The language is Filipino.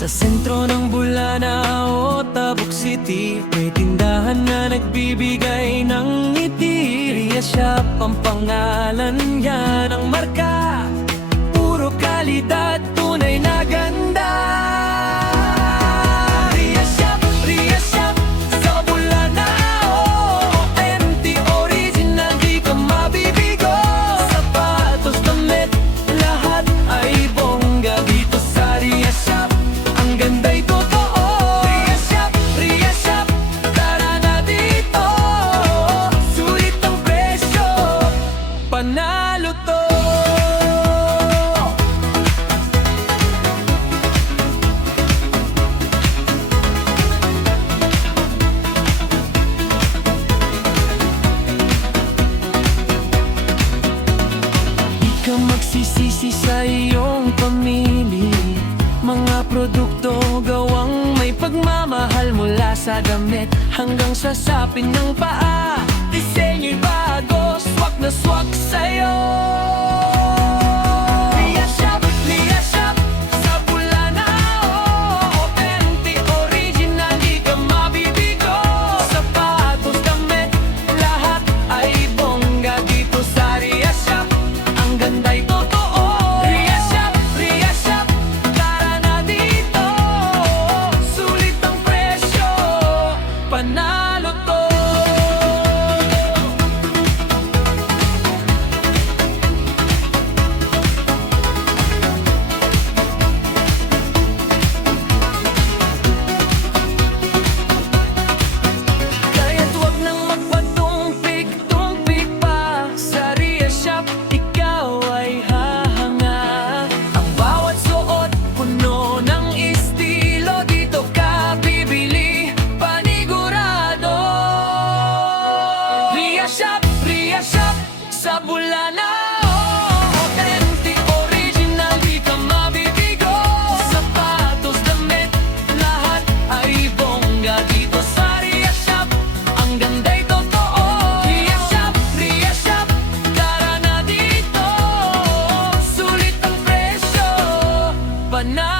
Sa sentro ng Bulana o Tabuk City, may tindahan na nagbibigay ng ngiti. Ria Shop ang pangalan, yan ang marka. Puro kalidad, tunay na ganda. Ria Shop sa Bulana, authentic, original, di ka mabibigo. Sapatos, damit, lahat ay bongga dito sa Ria Shop. Ang ganda'y totoo. Ria Shop, tara na dito. Sulit ang presyo, panalo to. Di ka magsisisi sa iyong pamili. Mga produkto gawang may pagmamahal, mula sa damit hanggang sa sapin ng paa. Disenyo'y bago, swak na swak sa'yo. Ria Shop sa Bulana, authentic, original, di ka mabibigo. Sapatos, damit, lahat ay bongga dito sa Ria Shop. Ang ganda'y totoo. Ria Shop, tara na dito. Sulit ang presyo, panalo to. Kaya't wag nang magpatumpik-tumpik pa. Sa Ria Shop, ikaw ay hahanga. Ang bawat suot, puno ng estilo. Dito ka bibili, panigurado. Ria Shop sa Bulana, authentic, original, di ka mabibigo. Sapatos, damit, lahat ay bongga dito sa Ria Shop. Ang ganda'y totoo. Ria Shop, tara na dito. Sulit ang presyo, panalo.